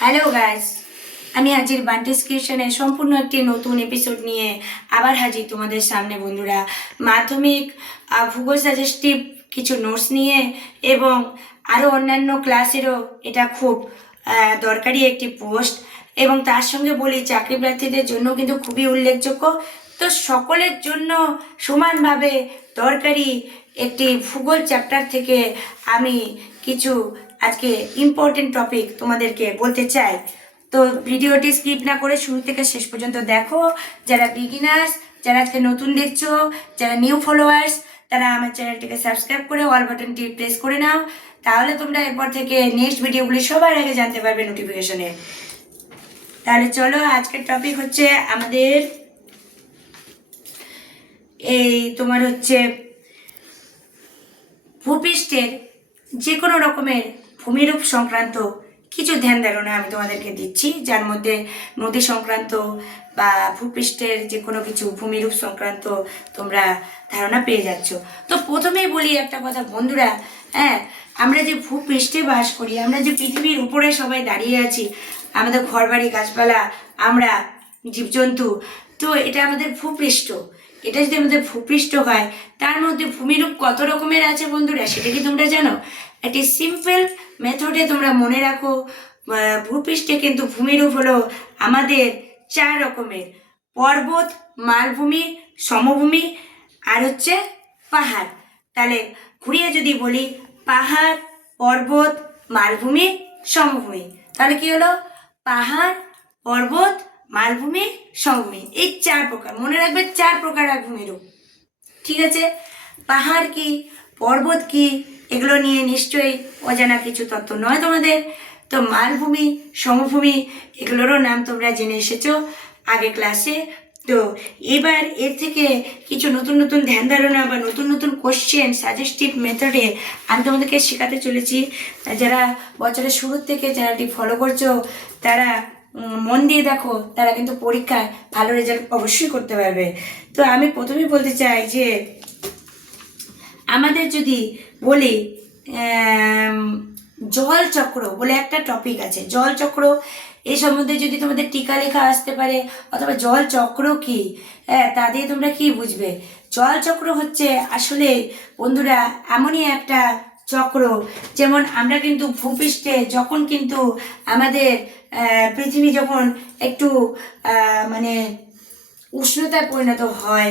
Hello guys আমি আজকের বান্টিস ক্রিয়েশনের সম্পূর্ণ একটি নতুন এপিসোড নিয়ে আবার হাজির তোমাদের সামনে বন্ধুরা। মাধ্যমিক ভূগোল সাজেস্টিভ কিছু নোটস নিয়ে এবং আরও অন্যান্য ক্লাসেরও এটা খুব দরকারি একটি পোস্ট এবং তার সঙ্গে বলি চাকরি প্রার্থীদের জন্য কিন্তু খুবই উল্লেখযোগ্য। তো সকলের জন্য সমানভাবে দরকারি একটি ভূগোল চ্যাপ্টার থেকে আমি কিছু আজকে ইম্পর্টেন্ট টপিক তোমাদেরকে বলতে চাই। তো ভিডিওটি স্কিপ না করে শুরু থেকে শেষ পর্যন্ত দেখো। যারা বিগিনার্স যারা আজকে নতুন দেখছ, যারা নিউ ফলোয়ার্স তারা আমার চ্যানেলটিকে সাবস্ক্রাইব করে অল বাটনটি প্রেস করে নাও। তাহলে তোমরা এরপর থেকে নেক্সট ভিডিওগুলি সবার আগে জানতে পারবে নোটিফিকেশনে তাহলে চলো, আজকের টপিক হচ্ছে আমাদের এই তোমার হচ্ছে ভূপৃষ্ঠের যে কোনো রকমের ভূমিরূপ সংক্রান্ত কিছু ধ্যান ধারণা আমি তোমাদেরকে দিচ্ছি, যার মধ্যে নদী সংক্রান্ত বা ভূপৃষ্ঠের যে কোনো কিছু ভূমিরূপ সংক্রান্ত তোমরা ধারণা পেয়ে যাচ্ছ। তো প্রথমেই বলি একটা কথা, বন্ধুরা হ্যাঁ আমরা যে ভূপৃষ্ঠে বাস করি, আমরা যে পৃথিবীর উপরে সবাই দাঁড়িয়ে আছি, আমাদের ঘরবাড়ি, গাছপালা, আমরা জীবজন্তু, তো এটা আমাদের ভূপৃষ্ঠ। এটা যদি আমাদের ভূপৃষ্ঠ হয়, তার মধ্যে ভূমিরূপ কত রকমের আছে বন্ধুরা, সেটা কি তোমরা জানো? একটি সিম্পল মেথডে তোমরা মনে রাখো ভূপৃষ্ঠে কিন্তু ভূমিরূপ হলো আমাদের চার রকমের। পর্বত, মালভূমি, সমভূমি আর হচ্ছে পাহাড়। তাহলে ঘুরিয়ে যদি বলি, পাহাড়, পর্বত, মালভূমি, সমভূমি। তাহলে কি হলো? পাহাড়, পর্বত, মালভূমি, সমভূমি। এই চার প্রকার। মনে রাখবে চার প্রকার এক ভূমিরূপ। ঠিক আছে? পাহাড় কি? পর্বত কি? এগুলো নিয়ে নিশ্চয়ই অজানা কিছু তত্ত্ব নয় তোমাদের। তো মালভূমি, সমভূমি, এগুলোরও নাম তোমরা জেনে এসেছ আগে ক্লাসে তো এবার এর থেকে কিছু নতুন নতুন ধ্যান ধারণা বা নতুন নতুন কোশ্চেন সাজেস্টিভ মেথডে আমি তোমাদেরকে শেখাতে চলেছি। যারা বছরের শুরুর থেকে চ্যানেলটি ফলো করছ, তারা মন দিয়ে দেখো, তারা কিন্তু পরীক্ষায় ভালো রেজাল্ট অবশ্যই করতে পারবে। তো আমি প্রথমেই বলতে চাই যে আমাদের যদি বলি জল চক্র বলে একটা টপিক আছে। জল চক্র এই সম্বন্ধে যদি তোমাদের টিকা লেখা আসতে পারে, অথবা জল চক্র কি? হ্যাঁ তা দিয়ে তোমরা কি বুঝবে? জল চক্র হচ্ছে আসলে, বন্ধুরা, এমনই একটা চক্র। যেমন আমরা কিন্তু ভূপৃষ্ঠে যখন কিন্তু আমাদের পৃথিবী যখন একটু মানে উষ্ণতায় পরিণত হয়,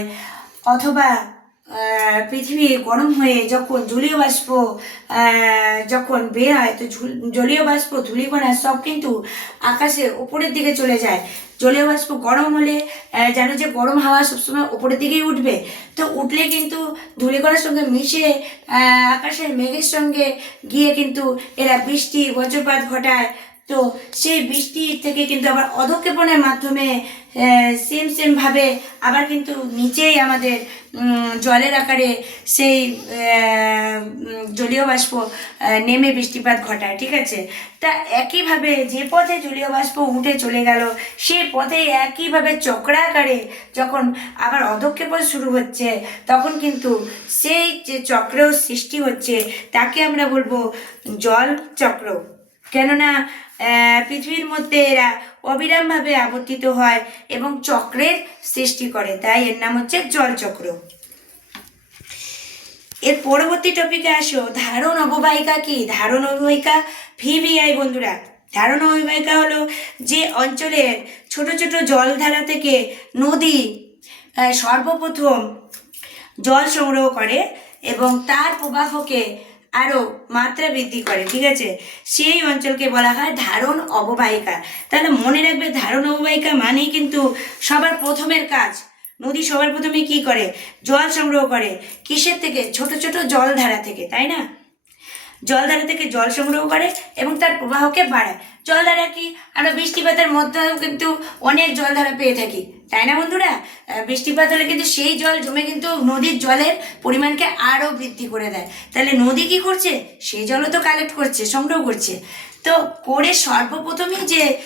অথবা পৃথিবী গরম হয়ে যখন জলীয় বাষ্প যখন বের হয়, তো জলীয় বাষ্প, ধূলিকণা সব কিন্তু আকাশের ওপরের দিকে চলে যায়। জলীয় বাষ্প গরম হলে যেন যে গরম হাওয়া সবসময় ওপরের দিকেই উঠবে, তো উঠলে কিন্তু ধূলিকণার সঙ্গে মিশে আকাশের মেঘের সঙ্গে গিয়ে কিন্তু এরা বৃষ্টি, বজ্রপাত ঘটায়। তো সেই বৃষ্টি থেকে কিন্তু আবার অধক্ষেপণের মাধ্যমে সেম সেমভাবে আবার কিন্তু নিচেই আমাদের জলের আকারে সেই জলীয় বাষ্প নেমে বৃষ্টিপাত ঘটায়, ঠিক আছে? তা একইভাবে যে পথে জলীয় বাষ্প উঠে চলে গেল সেই পথে একইভাবে চক্রাকারে যখন আবার অধক্ষেপণ শুরু হচ্ছে, তখন কিন্তু সেই যে চক্রেও সৃষ্টি হচ্ছে, তাকে আমরা বলব জল চক্র। কেননা পৃথিবীর মধ্যে এরা অবিরামভাবে আবর্তিত হয় এবং চক্রের সৃষ্টি করে। তাই এর নাম হচ্ছে জলচক্র। এর পরবর্তী টপিকে আসো। ধারণ অববাহিকা কি? ধারণ অববাহিকা ভিভিআই বন্ধুরা। ধারণ অববাহিকা হলো যে অঞ্চলের ছোট ছোট জলধারা থেকে নদী সর্বপ্রথম জল সংগ্রহ করে এবং তার প্রবাহকে আরও মাত্রা বৃদ্ধি করে, ঠিক আছে? সেই অঞ্চলকে বলা হয় ধারণ অববাহিকা। তাহলে মনে রাখবে, ধারণ অববাহিকা মানেই কিন্তু সবার প্রথমের কাজ। নদী সবার প্রথমে কি করে? জল সংগ্রহ করে, কিসের থেকে? ছোট ছোট জলধারা থেকে, তাই না? জলধারা থেকে জল সংগ্রহ করে এবং তার প্রবাহকে বাড়ায়। জলধারা কি? আমরা বৃষ্টিপাতের মধ্যেও কিন্তু অনেক জলধারা পেয়ে থাকি। তাই না বন্ধুরা? বৃষ্টিপাত হলে কিন্তু সেই জল জমে কিন্তু নদীর জলের পরিমাণকে আরও বৃদ্ধি করে দেয়। তাহলে নদী কি করছে? সেই জলও তো কালেক্ট করছে, সংগ্রহ করছে। তো করে সর্বপ্রথমই যে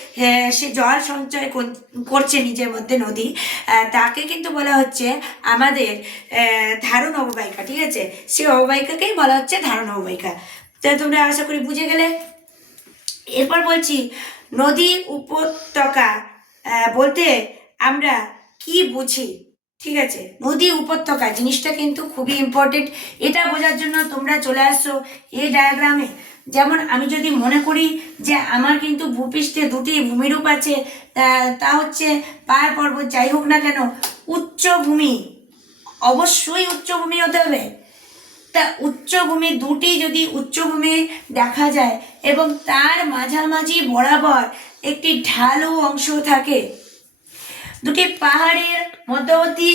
সে জল সঞ্চয় কর- করছে নিজের মধ্যে নদী তাকে কিন্তু বলা হচ্ছে আমাদের ধারণ অববাহিকা, ঠিক আছে? সেই অববাহিকাকেই বলা হচ্ছে ধারণ অববাহিকা। তো তোমরা আশা করি বুঝে গেলে। এরপর বলছি, নদী উপত্যকা বলতে আমরা কি বুঝি? ঠিক আছে, নদী উপত্যকা জিনিসটা কিন্তু খুবই ইম্পর্টেন্ট এটা বোঝার জন্য তোমরা চলে আসছো এই ডায়াগ্রামে যেমন আমি যদি মনে করি যে আমার কিন্তু ভূপৃষ্ঠে দুটি ভূমিরূপ আছে তা হচ্ছে পাহাড় পর্বত, যাই হোক না কেন, উচ্চভূমি। অবশ্যই উচ্চভূমি হতে হবে। তা উচ্চভূমি, দুটি যদি উচ্চভূমি দেখা যায় এবং তার মাঝামাঝি বরাবর একটি ঢালু অংশ থাকে, দুটি পাহাড়ের মধ্যবর্তী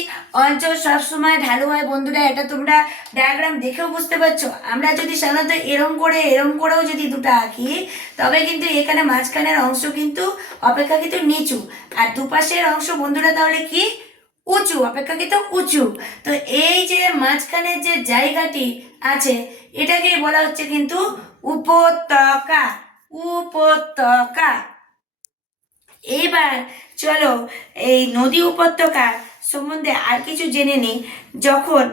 অঞ্চল সবসময় ঢালু হয়। বন্ধুরা, এটা তোমরা ডায়াগ্রাম দেখেও বুঝতে পারছ। আমরা যদি সাধারণত এরম করে, এরম করেও যদি দুটো আঁকি, তবে কিন্তু এখানে মাঝখানের অংশ কিন্তু অপেক্ষাকৃত নিচু। আর দুপাশের অংশ, বন্ধুরা, তাহলে কি? উঁচু, অপেক্ষাকৃত উঁচু। তো এই যে মাঝখানের যে জায়গাটি আছে, এটাকে বলা হচ্ছে কিন্তু উপত্যকা উপত্যকা। এবার চলো এই নদী উপত্যকা সম্বন্ধে আর কিছু জেনে নিই যখন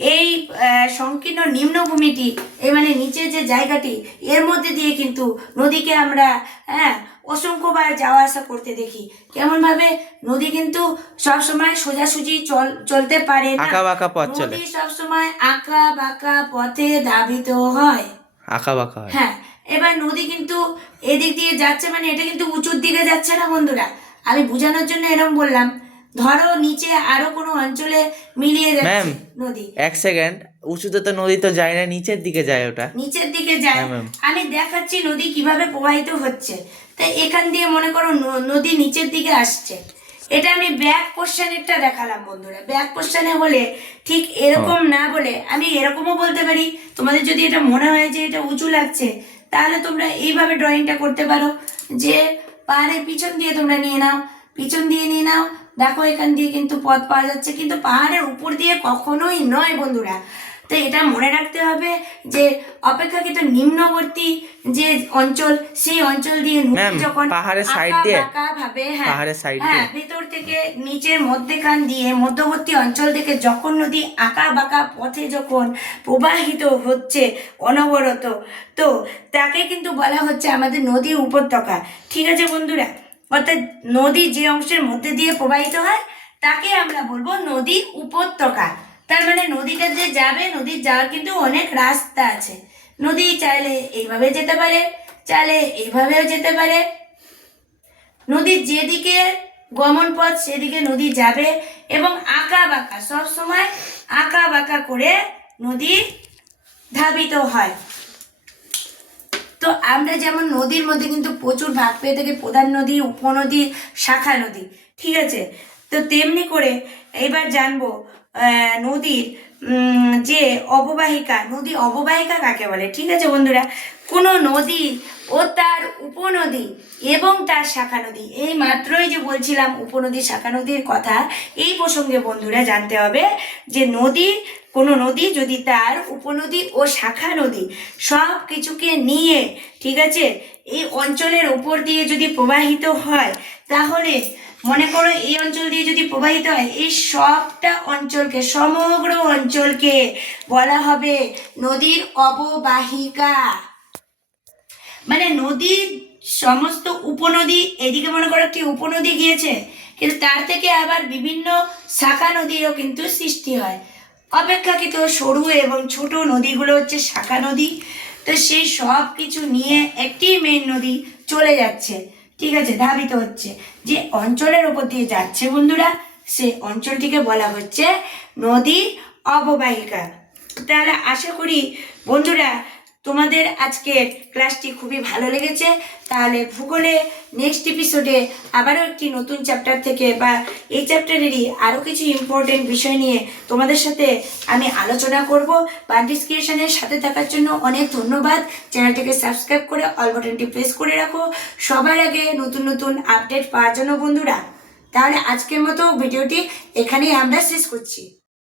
এই সংকীর্ণ নিম্নভূমিটি এই মানে নিচের যে জায়গাটি এর মধ্যে দিয়ে কিন্তু নদীকে আমরা হ্যাঁ অসংখ্যবার যাওয়া আসা করতে দেখি। কেমনভাবে নদী কিন্তু সবসময় সোজাসুজি চল চলতে পারে না। আঁকা বাঁকা পথ চলে। নদী সবসময় আঁকা বাঁকা পথে ধাবিত হয়। আঁকা বাঁকা হ্যাঁ। এবার নদী কিন্তু এদিক দিয়ে যাচ্ছে মানে এটা কিন্তু উঁচুর দিকে যাচ্ছে না বন্ধুরা। আমি বোঝানোর জন্য এরকম বললাম ধরো নিচে আরও কোনো অঞ্চলে মিলিয়ে যাচ্ছে ম্যাম। নদী। এক সেকেন্ড উঁচুতে তো নদী তো যায় না নিচের দিকে যায় ওটা। নিচের দিকে যায়। হ্যাঁ, ম্যাম। আমি দেখাচ্ছি নদী কীভাবে প্রবাহিত হচ্ছে। তাই এখান দিয়ে মনে করো ন- নদী নিচের দিকে আসছে। এটা আমি ব্যাক কোশ্চেনেরটা দেখালাম বন্ধুরা। ব্যাক কোশ্চেনে হলে ঠিক এরকম না বলে আমি এরকমও বলতে পারি। তোমাদের যদি এটা মনে হয় যে এটা উঁচু লাগছে তাহলে তোমরা এইভাবে ড্রয়িংটা করতে পারো। যে পাহাড়ের পিছন দিয়ে তোমরা নিয়ে নাও। পিছন দিয়ে নিয়ে নাও। দেখো এখান দিয়ে কিন্তু পথ পাওয়া যাচ্ছে কিন্তু পাহাড়ের উপর দিয়ে কখনোই নয় বন্ধুরা। তো এটা মনে রাখতে হবে যে অপেক্ষাকৃত নিম্নবর্তী যে অঞ্চল সেই অঞ্চল দিয়ে যখন পাহাড়ের side দিয়ে? ভাবে হ্যাঁ পাহাড়ের হ্যাঁ ভেতর থেকে নিচের মধ্যেখান দিয়ে মধ্যবর্তী অঞ্চল থেকে যখন নদী আঁকা বাঁকা পথে যখন প্রবাহিত হচ্ছে অনবরত তো তাকে কিন্তু বলা হচ্ছে আমাদের নদী উপত্যকা। ঠিক আছে বন্ধুরা? অর্থাৎ নদী যে অংশের মধ্যে দিয়ে প্রবাহিত হয়, তাকে আমরা বলব নদী উপত্যকা। তার মানে নদীটা যে যাবে, নদীর যাওয়ার কিন্তু অনেক রাস্তা আছে। নদী চাইলে এইভাবে যেতে পারে, চাইলে এইভাবেও যেতে পারে। নদীর যেদিকে গমন পথ, সেদিকে নদী যাবে এবং আঁকা বাঁকা সবসময় আঁকা বাঁকা করে নদী ধাবিত হয়। তো আমরা যেমন নদীর মধ্যে কিন্তু প্রচুর ভাগ পেয়ে থাকি, প্রধান নদী, উপনদী, শাখা নদী, ঠিক আছে? তো তেমনি করে এবার জানব নদীর যে অববাহিকা, নদী অববাহিকা কাকে বলে? ঠিক আছে বন্ধুরা? কোনো নদী ও তার উপনদী এবং তার শাখা নদী। এই মাত্রই যে বলছিলাম উপনদী, শাখা নদীর কথা, এই প্রসঙ্গে বন্ধুরা জানতে হবে যে নদী, কোনো নদী যদি তার উপনদী ও শাখা নদী সব কিছুকে নিয়ে, ঠিক আছে, এই অঞ্চলের উপর দিয়ে যদি প্রবাহিত হয়, তাহলে মনে করো এই অঞ্চল দিয়ে যদি প্রবাহিত হয়, এই সবটা অঞ্চলকে, সমগ্র অঞ্চলকে বলা হবে নদীর অববাহিকা। নদীর সমস্ত উপনদী, এদিকে মনে করো একটি উপনদী গিয়েছে, কিন্তু তার থেকে আবার বিভিন্ন শাখা নদীরও কিন্তু সৃষ্টি হয়। অপেক্ষাকৃত সরু এবং ছোট নদীগুলো হচ্ছে শাখা নদী। তো সেই সব কিছু নিয়ে একটি মেন নদী চলে যাচ্ছে। ঠিক আছে, ধাবিত হচ্ছে। যে অঞ্চলের ওপর দিয়ে যাচ্ছে বন্ধুরা, সে অঞ্চলটিকে বলা হচ্ছে নদী অববাহিকা। তাহলে আশা করি বন্ধুরা তোমাদের আজকের ক্লাসটি খুবই ভালো লেগেছে। তাহলে ভূগোলে নেক্সট এপিসোডে আবারও একটি নতুন চ্যাপ্টার থেকে বা এই চ্যাপ্টারেরই আরও কিছু ইম্পর্টেন্ট বিষয় নিয়ে তোমাদের সাথে আমি আলোচনা করব। বান্ডিস ক্রিয়েশনের সাথে থাকার জন্য অনেক ধন্যবাদ। চ্যানেলটিকে সাবস্ক্রাইব করে অল বাটনটি প্রেস করে রাখো। সবার আগে নতুন নতুন আপডেট পাওয়ার জন্য বন্ধুরা, তাহলে আজকের মতো ভিডিওটি এখানেই আমরা শেষ করছি।